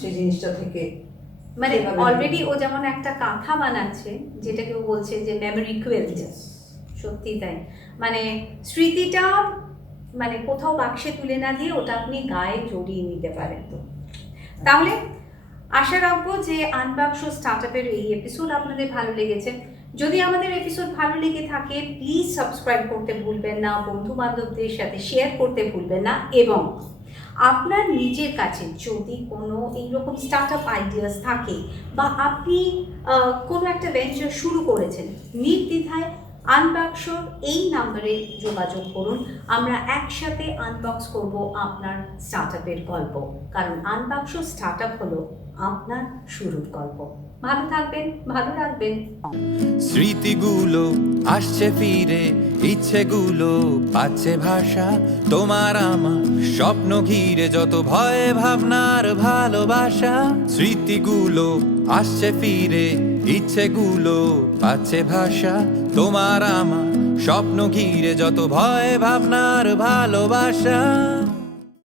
সেই জিনিসটা থেকে মানে সেভাবে অলরেডি ও যেমন একটা কাঁথা বানাচ্ছে, যেটাকে ও বলছে যে মেমোরি কুইল্ট। সত্যি তাই, মানে স্মৃতিটা মানে কোথাও বাক্সে তুলে না দিয়ে ওটা আপনি গায়ে জড়িয়ে নিতে পারেন। তো তাহলে আশা রাখবো যে আনবাক্স স্টার্টআপের এই এপিসোড আপনাদের ভালো লেগেছে। যদি আমাদের এপিসোড ভালো লেগে থাকে প্লিজ সাবস্ক্রাইব করতে ভুলবেন না, বন্ধু বান্ধবদের সাথে শেয়ার করতে ভুলবেন না, এবং আপনার নিজের কাছে যদি কোনো এইরকম স্টার্টআপ আইডিয়াস থাকে বা আপনি কোনো একটা ভেঞ্চার শুরু করেছেন, নির্দ্বিধায় আনবক্সর এই নাম্বারে যোগাযোগ করুন। আমরা একসাথে আনবক্স করব আপনার স্টার্টআপের গল্প, কারণ আনবক্স স্টার্টআপ হলো আপনার শুরুর গল্প। ভালো থাকবেন, ভালো রাখবেন। স্মৃতিগুলো আসছে ফিরে, ইচ্ছেগুলো পাচ্ছে ভাষা, তোমার আমার স্বপ্ন ঘিরে যত ভয় ভাবনার ভালোবাসা। স্মৃতিগুলো আসছে ফিরে, ইচ্ছেগুলো পাচ্ছে ভাষা, তোমার আমার স্বপ্ন ঘিরে যত ভয় ভাবনার ভালোবাসা।